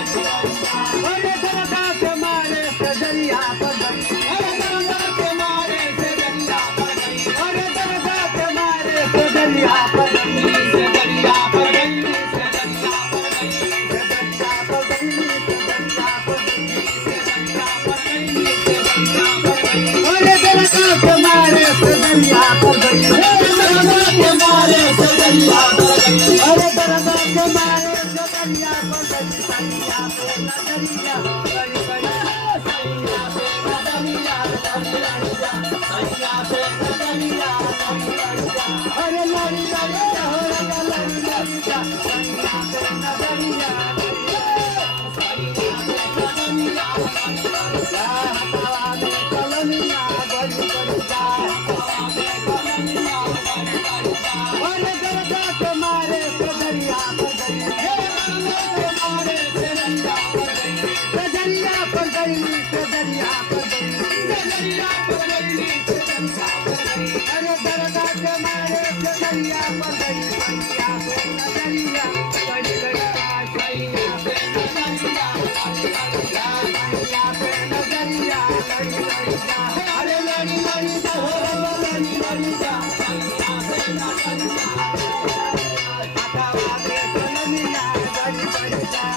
अरे दरगाह के मारे सजरिया पर गई अरे दरगाह के मारे सजरिया पर गई अरे दरगाह के मारे सजरिया पर गई सजरिया पर गई सजरिया पर गई सजरिया पर गई सजरिया पर गई सजरिया पर गई सजरिया पर गई अरे दरगाह के मारे सजरिया पर गई अरे दरगाह के मारे सजरिया पर गई अरे दरगाह के मारे सजरिया पर गई सजरिया पे नजरिया गई गई सैया पे नजरिया सैया पे नजरिया अरे लड़ी लड़ी हो रे लड़ी लड़ी सैया पे नजरिया सैया पे नजरिया हवा में कलमिया गई गई जा हवा में कलमिया गई गई जा अरे दरगाह के मारे सजरिया पर गई हे दरगाह के मारे सजरिया पर गई सजरिया पर गई सजरिया पर गई सजरिया पर गई सजरिया पर गई अरे दरगाह के मारे सजरिया पर गई सैया पे नजरिया गई गई सैया पे नजरिया सैया पे नजरिया गई गई अरे लड़ी लड़ी हो लड़ी लड़ी जा सैया पे नजरिया हवा में कलमिया गई गई जा